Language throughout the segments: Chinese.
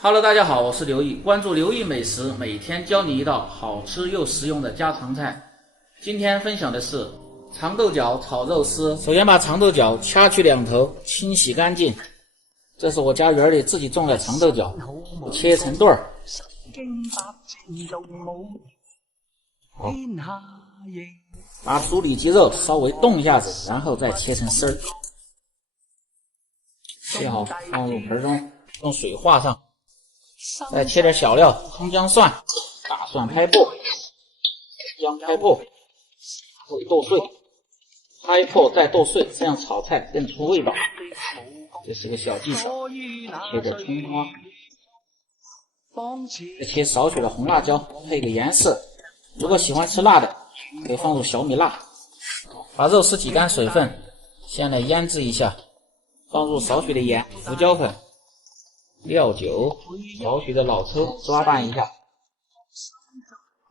Hello， 大家好，我是刘毅，关注刘毅美食，每天教你一道好吃又实用的家常菜。今天分享的是长豆角炒肉丝。首先把长豆角掐去两头，清洗干净。这是我家园里自己种的长豆角，切成段儿。好，把猪里脊肉稍微冻一下子，然后再切成丝儿。切好放入盆中，用水化上。再切点小料，葱姜蒜、大蒜拍破，姜拍破，会剁碎，拍破再剁碎，这样炒菜更出味道。这是个小技巧。切点葱花，再切少许的红辣椒，配个颜色。如果喜欢吃辣的，可以放入小米辣。把肉丝挤干水分，先来腌制一下，放入少许的盐、胡椒粉、料酒，少许的老抽，抓拌一下，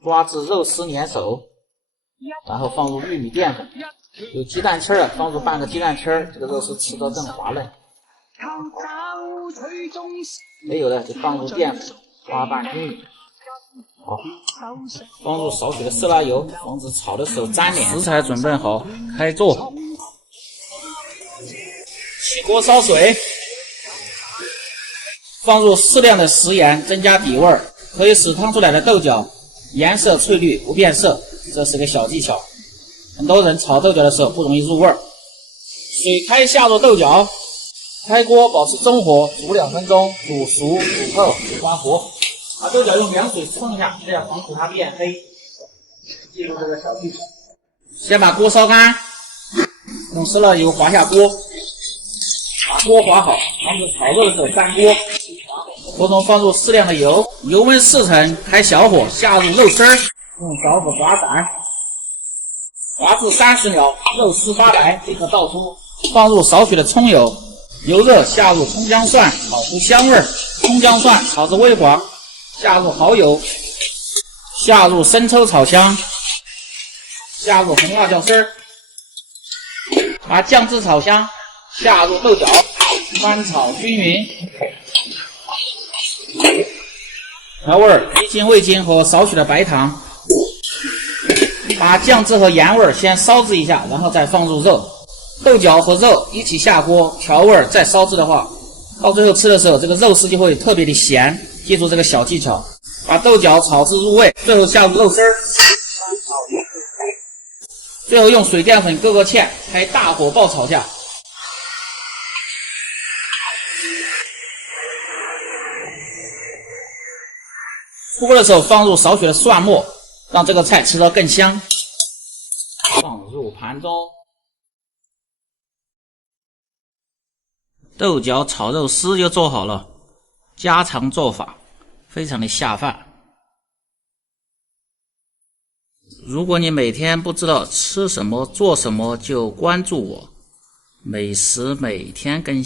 抓至肉丝粘手，然后放入玉米淀粉。有鸡蛋清的放入半个鸡蛋清，这个肉丝吃得更滑嫩。没有的就放入淀粉，抓拌均匀。好，放入少许的色拉油，防止炒的时候粘连。食材准备好，开做。起锅烧水，放入适量的食盐，增加底味，可以使汤出来的豆角颜色翠绿不变色，这是个小技巧。很多人炒豆角的时候不容易入味。水开下入豆角，开锅保持中火，煮2分钟，煮熟煮透关火。把豆角用凉水冲一下，这样防止它变黑。记住这个小技巧。先把锅烧干，用色拉油滑下锅，把锅滑好，防止炒肉的时候粘锅。锅中放入适量的油，油温4成，开小火，下入肉丝儿，用小火滑散，滑至30秒，肉丝发白即可倒出。放入少许的葱油，油热下入葱姜蒜，炒出香味。葱姜蒜炒至微黄，下入蚝油，下入生抽炒香，下入红辣椒丝儿，把酱汁炒香，下入豆角，翻炒均匀。调味鸡精、味精和少许的白糖，把酱汁和盐味先烧制一下，然后再放入肉。豆角和肉一起下锅调味，再烧制的话，到最后吃的时候，这个肉丝就会特别的咸。记住这个小技巧，把豆角炒至入味，最后下入肉丝儿，最后用水淀粉勾个芡，开大火爆炒下。出锅的时候放入少许的蒜末，让这个菜吃得更香。放入盘中。豆角炒肉丝就做好了，家常做法，非常的下饭。如果你每天不知道吃什么做什么，就关注我，美食每天更新。